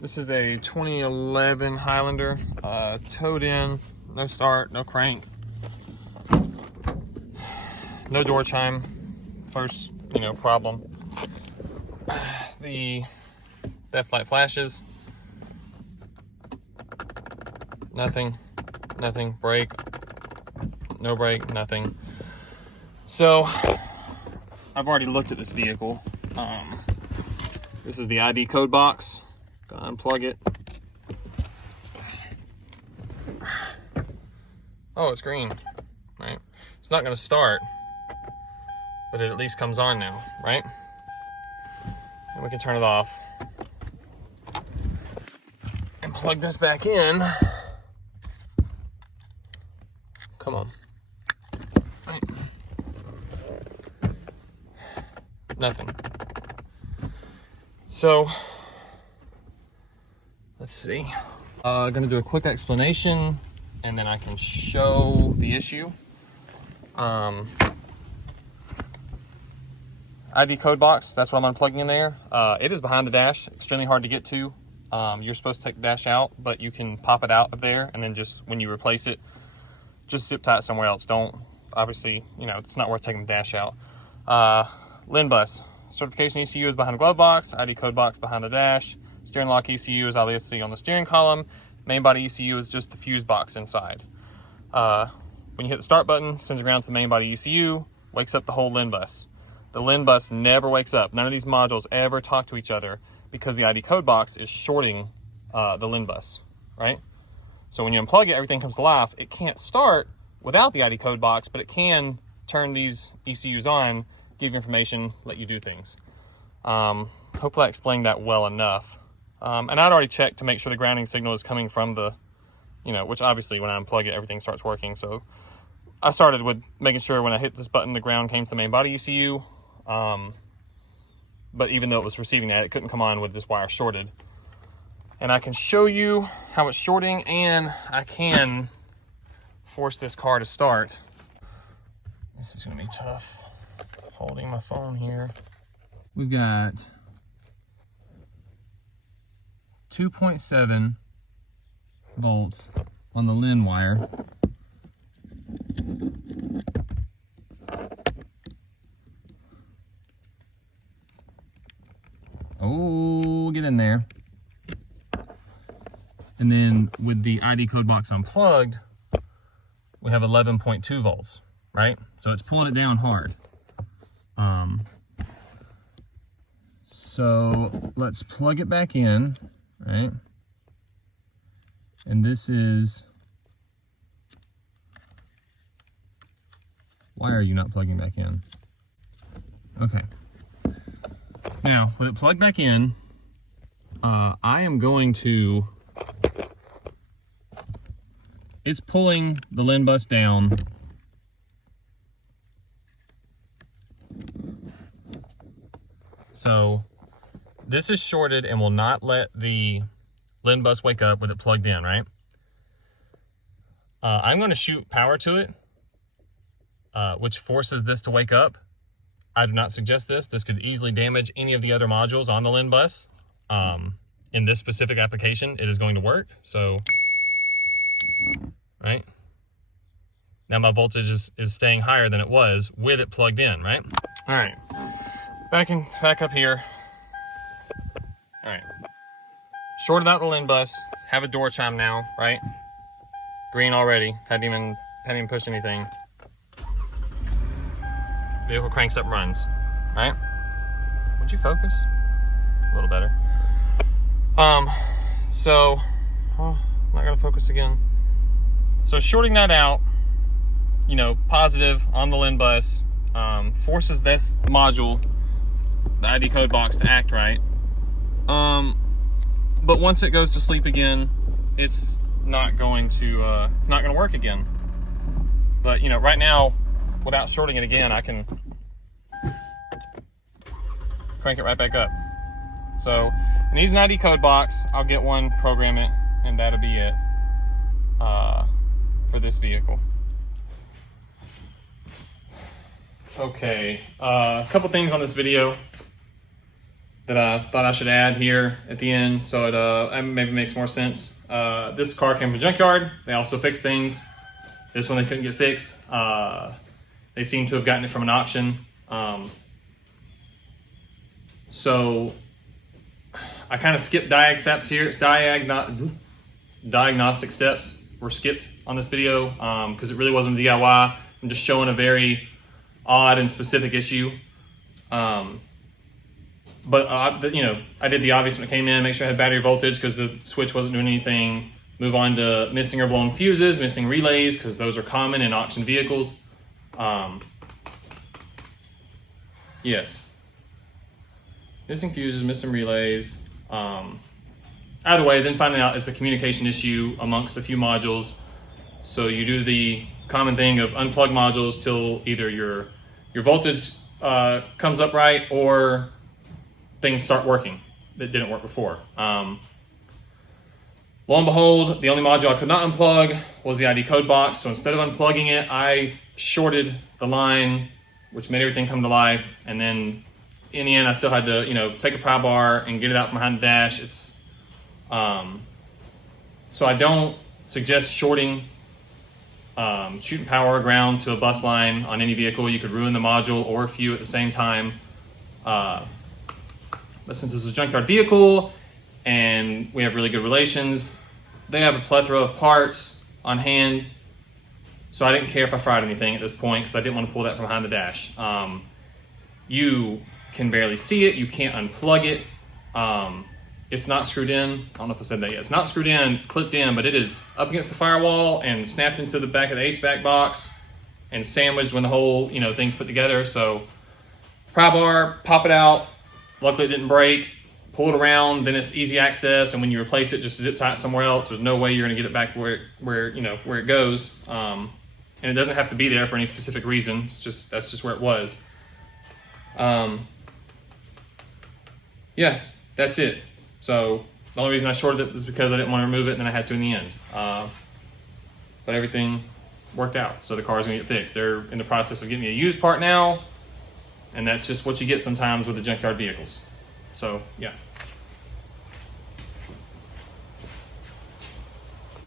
This is a 2011 Highlander, towed in, no start, no crank, no door chime. First, problem. The left light flashes, nothing, brake, no brake, nothing. So I've already looked at this vehicle. This is the ID code box. Gonna unplug it. Oh, it's green, right? It's not gonna start, but it at least comes on now, right? And we can turn it off and plug this back in. Come on. Right. Nothing. So, let's see. Gonna do a quick explanation and then I can show the issue. ID code box, that's what I'm unplugging in there. It is behind the dash, extremely hard to get to. You're supposed to take the dash out, but you can pop it out of there and then just, when you replace it, just zip tie it somewhere else. Don't, obviously, it's not worth taking the dash out. LIN bus, certification ECU is behind the glove box, ID code box behind the dash, steering lock ECU is obviously on the steering column, main body ECU is just the fuse box inside. When you hit the start button, sends you ground to the main body ECU, wakes up the whole LIN bus. The LIN bus never wakes up. None of these modules ever talk to each other because the ID code box is shorting the LIN bus, right? So when you unplug it, everything comes to life. It can't start without the ID code box, but it can turn these ECUs on, give you information, let you do things. Hopefully I explained that well enough. And I'd already checked to make sure the grounding signal is coming from the, which obviously when I unplug it, everything starts working. So I started with making sure when I hit this button, the ground came to the main body ECU. But even though it was receiving that, it couldn't come on with this wire shorted. And I can show you how it's shorting, and I can force this car to start. This is gonna be tough, holding my phone here. We've got 2.7 volts on the LIN wire. Oh, get in there. And then with the ID code box unplugged, we have 11.2 volts, right? So it's pulling it down hard. So let's plug it back in, right? And this is, why are you not plugging back in? Okay. Now, with it plugged back in, I am going to, it's pulling the LIN bus down. So this is shorted and will not let the LIN bus wake up with it plugged in, right? I'm going to shoot power to it, which forces this to wake up. I do not suggest this. This could easily damage any of the other modules on the LIN bus. In this specific application, it is going to work. So, right? Now my voltage is staying higher than it was with it plugged in, right? All right, back up here. All right, shorted out the LIN bus, have a door chime now, right? Green already, hadn't even pushed anything. Vehicle cranks up, runs, right? Would you focus? A little better. So, I'm not gonna focus again. So shorting that out, positive on the LIN bus, forces this module, the ID code box, to act right. But once it goes to sleep again, it's not going to work again. But right now, without shorting it again, I can crank it right back up. So it needs an ID code box. I'll get one, program it, and that'll be it for this vehicle. Okay, a couple things on this video. that I thought I should add here at the end, so it maybe makes more sense. This car came from a junkyard. They also fixed things. This one they couldn't get fixed. They seem to have gotten it from an auction. So I kind of skipped steps here. Diagnostic steps were skipped on this video because it really wasn't a DIY. I'm just showing a very odd and specific issue. But you know, I did the obvious when it came in, make sure I had battery voltage because the switch wasn't doing anything. Move on to missing or blown fuses, missing relays because those are common in auction vehicles. Yes. Missing fuses, missing relays. Either way, then finding out it's a communication issue amongst a few modules. So you do the common thing of unplug modules till either your voltage comes up right or things start working that didn't work before. Lo and behold, the only module I could not unplug was the ID code box. So instead of unplugging it, I shorted the line, which made everything come to life. And then in the end, I still had to, you know, take a pry bar and get it out from behind the dash. It's, so I don't suggest shorting, shooting power or ground to a bus line on any vehicle. You could ruin the module or a few at the same time. But since this is a junkyard vehicle and we have really good relations, they have a plethora of parts on hand. So I didn't care if I fried anything at this point because I didn't want to pull that from behind the dash. You can barely see it. You can't unplug it. It's not screwed in. I don't know if I said that yet. It's not screwed in, it's clipped in, but it is up against the firewall and snapped into the back of the HVAC box and sandwiched when the whole, you know, thing's put together. So pry bar, pop it out. Luckily it didn't break. Pull it around, then it's easy access. And when you replace it, just zip tie it somewhere else. There's no way you're gonna get it back where it goes. And it doesn't have to be there for any specific reason. It's just, that's just where it was. Yeah, that's it. So the only reason I shorted it was because I didn't want to remove it, and then I had to in the end. But everything worked out, so the car's gonna get fixed. They're in the process of getting me a used part now, and that's just what you get sometimes with the junkyard vehicles. So yeah.